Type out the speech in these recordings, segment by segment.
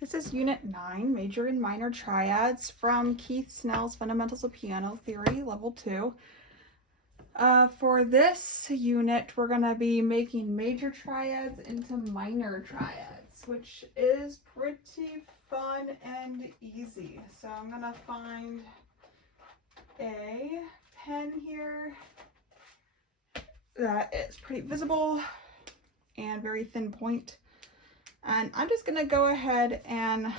This is Unit 9, Major and Minor Triads from Keith Snell's Fundamentals of Piano Theory, Level 2. For this unit, we're going to be making major triads into minor triads, which is pretty fun and easy. So I'm going to find a pen here that is pretty visible and very thin point. And I'm just going to go ahead and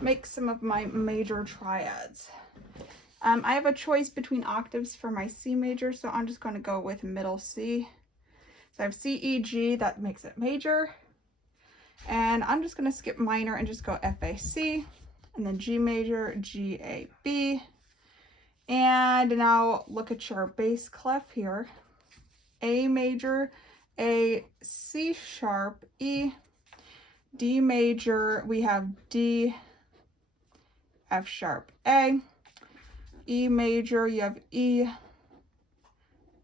make some of my major triads. I have a choice between octaves for my C major, so I'm just going to go with middle C. So I have C, E, G, that makes it major. And I'm just going to skip minor and just go F, A, C, and then G major, G, A, B. And now look at your bass clef here. A major, A, C sharp, E, D major, we have D, F sharp, A. E major, you have E,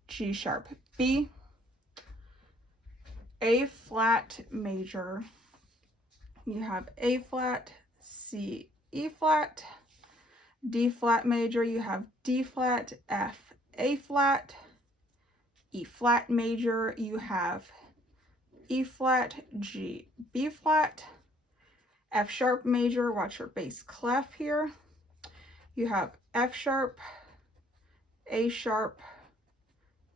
G sharp, B. A flat major, you have A flat, C, E flat. D flat major, you have D flat, F, A flat. E flat major, you have E flat, G, B flat. F sharp major, watch your bass clef here. You have F sharp, A sharp,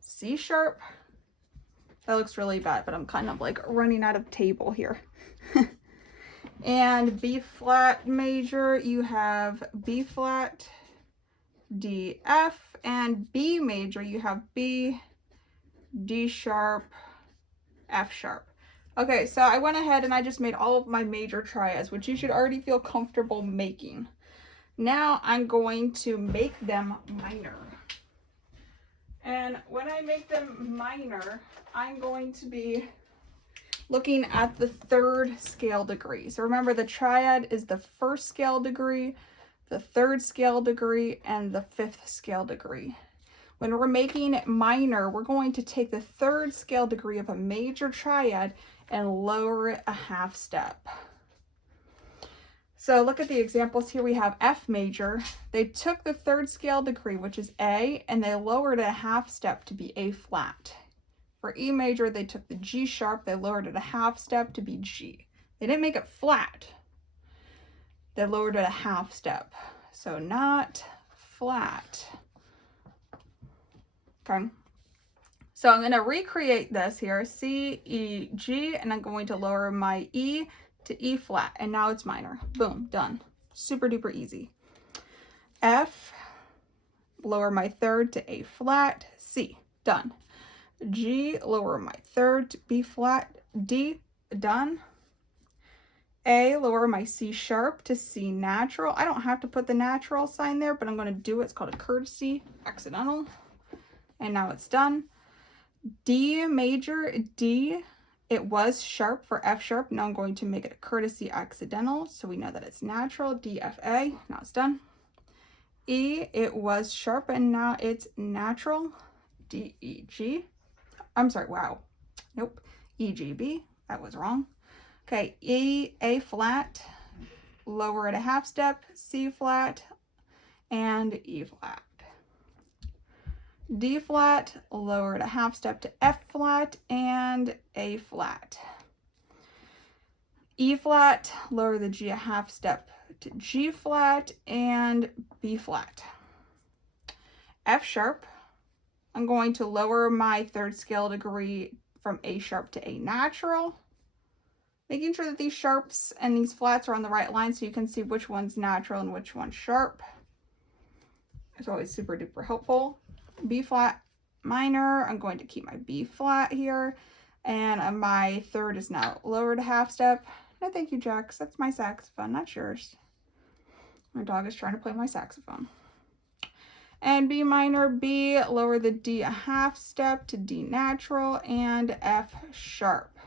C sharp. That looks really bad, but I'm kind of like running out of table here. And B flat major, you have B flat, D, F, and B major, you have B, D sharp, F sharp. Okay, so I went ahead and I just made all of my major triads, which you should already feel comfortable making. Now I'm going to make them minor. And when I make them minor, I'm going to be looking at the third scale degree. So remember, the triad is the first scale degree, the third scale degree, and the fifth scale degree. When we're making it minor, we're going to take the third scale degree of a major triad and lower it a half step. So look at the examples here. We have F major. They took the third scale degree, which is A, and they lowered it a half step to be A flat. For E major, they took the G sharp. They lowered it a half step to be G. They didn't make it flat. They lowered it a half step. So not flat. Okay. So I'm going to recreate this here, C, E, G, and I'm going to lower my E to E flat, and now it's minor. Boom, done. Super duper easy. F, lower my third to A flat, C, done. G, lower my third to B flat, D, done. A, lower my C sharp to C natural. I don't have to put the natural sign there, but I'm going to do it. It's called a courtesy, accidental. And now it's done. D major, D, it was sharp for F sharp. Now I'm going to make it a courtesy accidental, so we know that it's natural. D, F, A, now it's done. E, it was sharp, and now it's natural. D, E, G. I'm sorry, wow. Nope. E, G, B, that was wrong. Okay, E, A flat, lower it a half step, C flat, and E flat. D flat, lower it a half step to F flat and A flat. E flat, lower the G a half step to G flat and B flat. F sharp, I'm going to lower my third scale degree from A sharp to A natural, making sure that these sharps and these flats are on the right line so you can see which one's natural and which one's sharp. It's always super duper helpful. B flat minor, I'm going to keep my B flat here, and my third is now lowered a half step. No, thank you, Jax. That's my saxophone, not yours. My dog is trying to play my saxophone. And B minor, B, lower the D a half step to D natural and F sharp.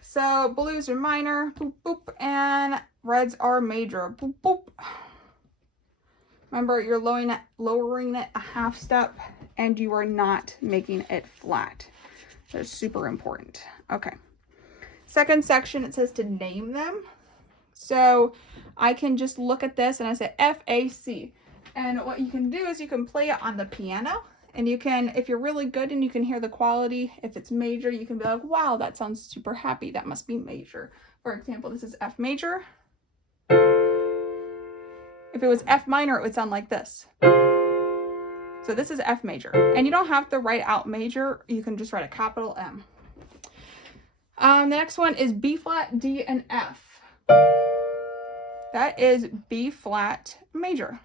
So blues are minor, boop, boop, and reds are major, boop, boop. Remember, you're lowering it a half step, and you are not making it flat. That's super important. Okay. Second section, it says to name them. So I can just look at this and I say F, A, C. And what you can do is you can play it on the piano, and you can, if you're really good and you can hear the quality, if it's major, you can be like, wow, that sounds super happy. That must be major. For example, this is F major. If it was F minor, it would sound like this. So this is F major. And you don't have to write out major. You can just write a capital M. The next one is B flat, D, and F. That is B flat major.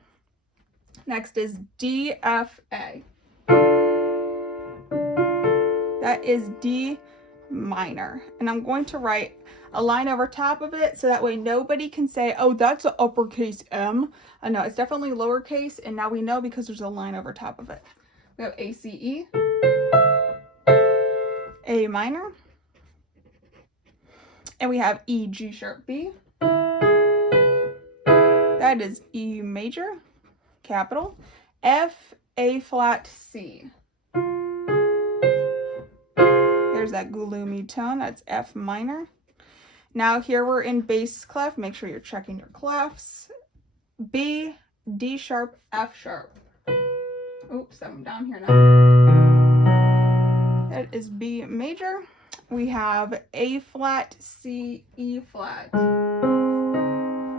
Next is D, F, A. That is D minor. And I'm going to write a line over top of it so that way nobody can say, oh, that's an uppercase M. No, it's definitely lowercase, and now we know because there's a line over top of it. We have A, C, E, A minor, and we have E, G sharp, B. That is E major, capital, F, A flat, C. There's that gloomy tone, that's F minor. Now here we're in bass clef, make sure you're checking your clefs. B, D sharp, F sharp. Oops, I'm down here now. That is B major. We have A flat, C, E flat.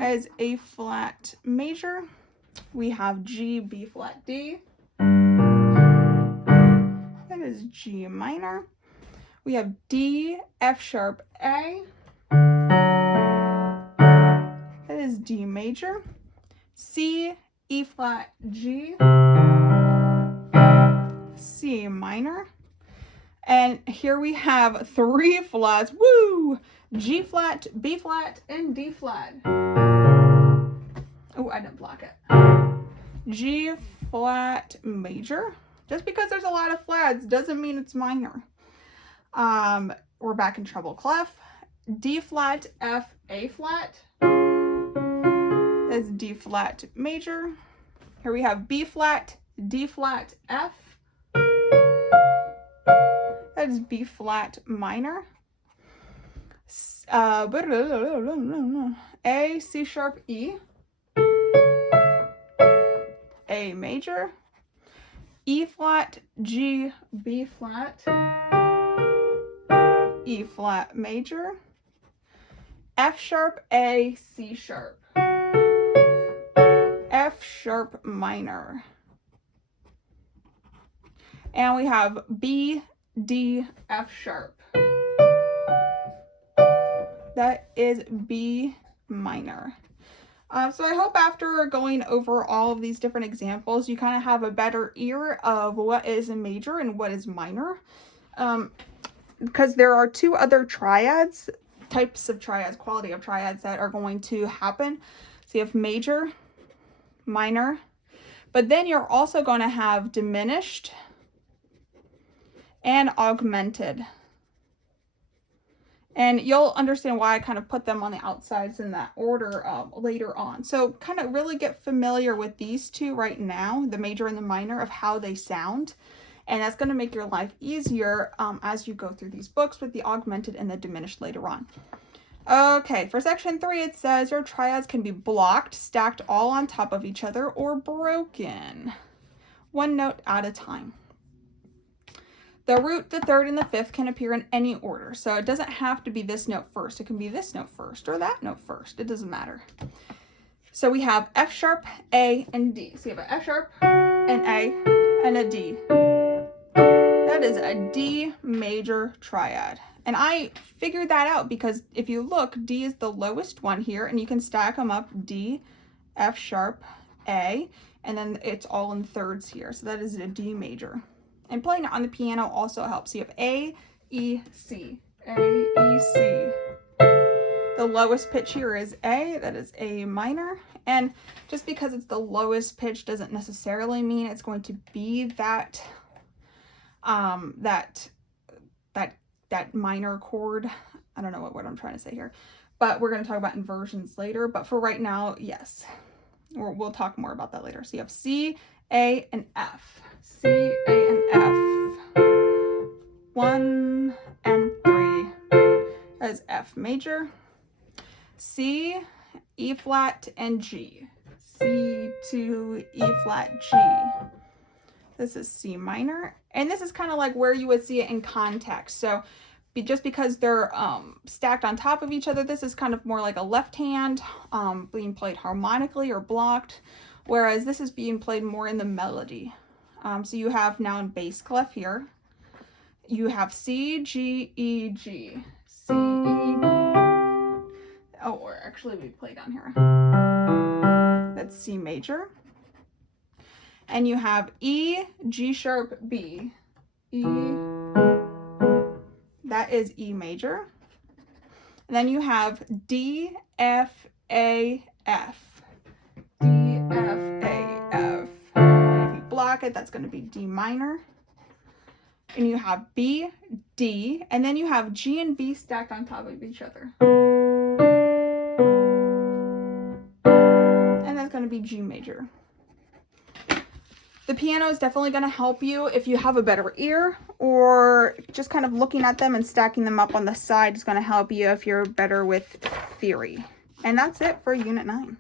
As A flat major. We have G, B flat, D. That is G minor. We have D, F sharp, A. That is D major. C, E flat, G. C minor. And here we have 3 flats. Woo! G flat, B flat, and D flat. Oh, I didn't block it. G flat major. Just because there's a lot of flats doesn't mean it's minor. We're back in treble clef. D flat, F, A flat. That's D flat major. Here we have B flat, D flat, F. That is B flat minor. A, C sharp, E. A major. E flat, G, B flat. E flat major. F sharp, A, C sharp. F sharp minor. And we have B, D, F sharp. That is B minor. So I hope after going over all of these different examples, you kind of have a better ear of what is a major and what is minor. Because there are 2 other triads, types of triads, quality of triads that are going to happen. So you have major, minor, but then you're also going to have diminished and augmented. And you'll understand why I kind of put them on the outsides in that order later on. So kind of really get familiar with these 2 right now, the major and the minor, of how they sound. And that's going to make your life easier as you go through these books with the augmented and the diminished later on. Okay, for section 3, it says your triads can be blocked, stacked all on top of each other, or broken. 1 note at a time. The root, the third, and the fifth can appear in any order. So it doesn't have to be this note first. It can be this note first or that note first. It doesn't matter. So we have F sharp, A, and D. So you have an F sharp, an A, and a D. That is a D major triad. And I figured that out because if you look, D is the lowest one here, and you can stack them up, D, F sharp, A, and then it's all in thirds here. So that is a D major. And playing it on the piano also helps. You have A, E, C. A, E, C. The lowest pitch here is A, that is A minor. And just because it's the lowest pitch doesn't necessarily mean it's going to be that that minor chord. I don't know what I'm trying to say here, but we're going to talk about inversions later. But for right now, yes, we'll talk more about that later. So you have C, A, and F. C, A, and F. 1 and 3. That is F major. C, E flat, and G. C to E flat, G. This is C minor. And this is kind of like where you would see it in context. So just because they're stacked on top of each other, this is kind of more like a left hand being played harmonically or blocked, whereas this is being played more in the melody. So you have now in bass clef here, you have C, G, E, G. C, E. Oh, or actually we play down here. That's C major. And you have E, G sharp, B. E, that is E major. And then you have D, F, A, F. D, F, A, F. And if you block it, that's going to be D minor. And you have B, D, and then you have G and B stacked on top of each other. And that's going to be G major. The piano is definitely going to help you if you have a better ear, or just kind of looking at them and stacking them up on the side is going to help you if you're better with theory. And that's it for Unit 9.